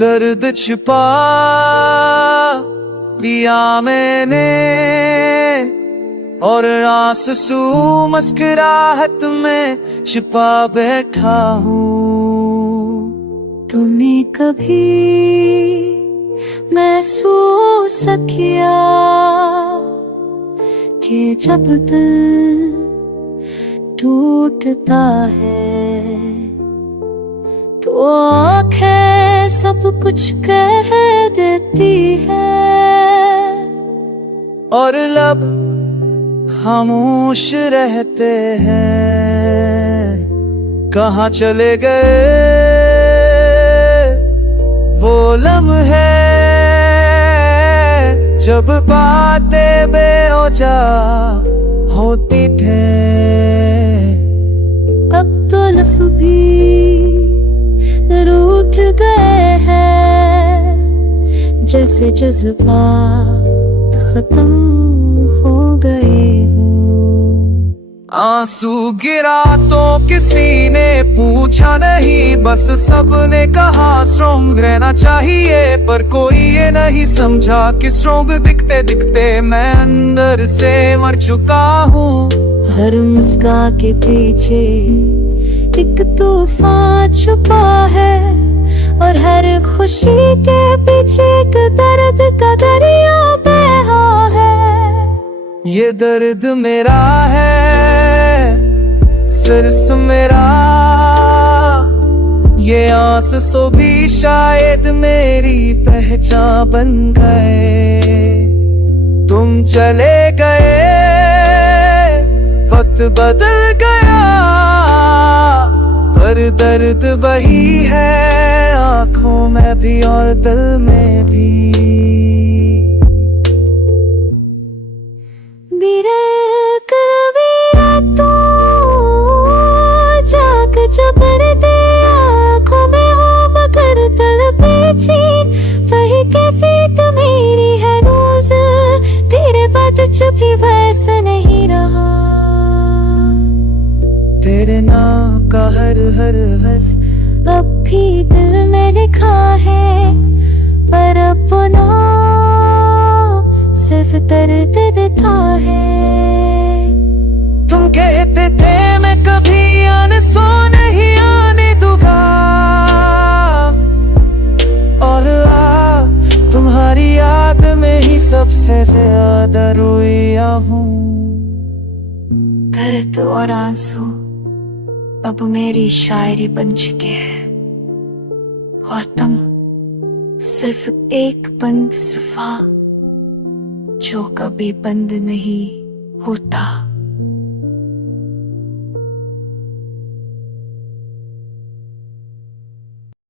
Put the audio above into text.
दर्द छिपा लिया मैंने और आंसू मुस्कुराहट में छिपा बैठा हूँ। तुम्हें कभी महसूस किया कि जब दिल टूटता है तो आँखें सब कुछ कह देती है और लब खामोश रहते हैं। कहाँ चले गए वो लम्हे जब बातें बेवजह होती थे। अब तो लफ्ज़ भी रूठ गए हैं जैसे जज्बात खत्म हो गए हूँ। आंसू गिरा तो किसी ने पूछा नहीं, बस सबने कहा स्ट्रॉन्ग रहना चाहिए। पर कोई ये नहीं समझा कि स्ट्रॉन्ग दिखते दिखते मैं अंदर से मर चुका हूँ। हर मुस्कान के पीछे एक तूफान छुपा है और हर खुशी के पीछे एक दर्द का दरिया बहा है। ये दर्द मेरा है सिर्फ मेरा, ये आंसू भी शायद मेरी पहचान बन गए। तुम चले गए वक्त बदल गया पर दर्द वही है आंखों में भी और दिल में भी। जबर दे आँखों में हो मगर दिल पे चीर, वही कैफियत मेरी है रोज। तेरे बाद जब भी वैसा नहीं रहा, तेरे नाम का हर हर्फ अब भी दिल में लिखा है। पर अपना सिर्फ दर्द देता है। तुम कहते थे मैं कभी आने नहीं आने दूंगा और तुम्हारी याद में ही सबसे ज्यादा रोया हूँ। दर्द और आंसू अब मेरी शायरी बन चुके हैं और तुम सिर्फ एक बंद सफा जो कभी बंद नहीं होता।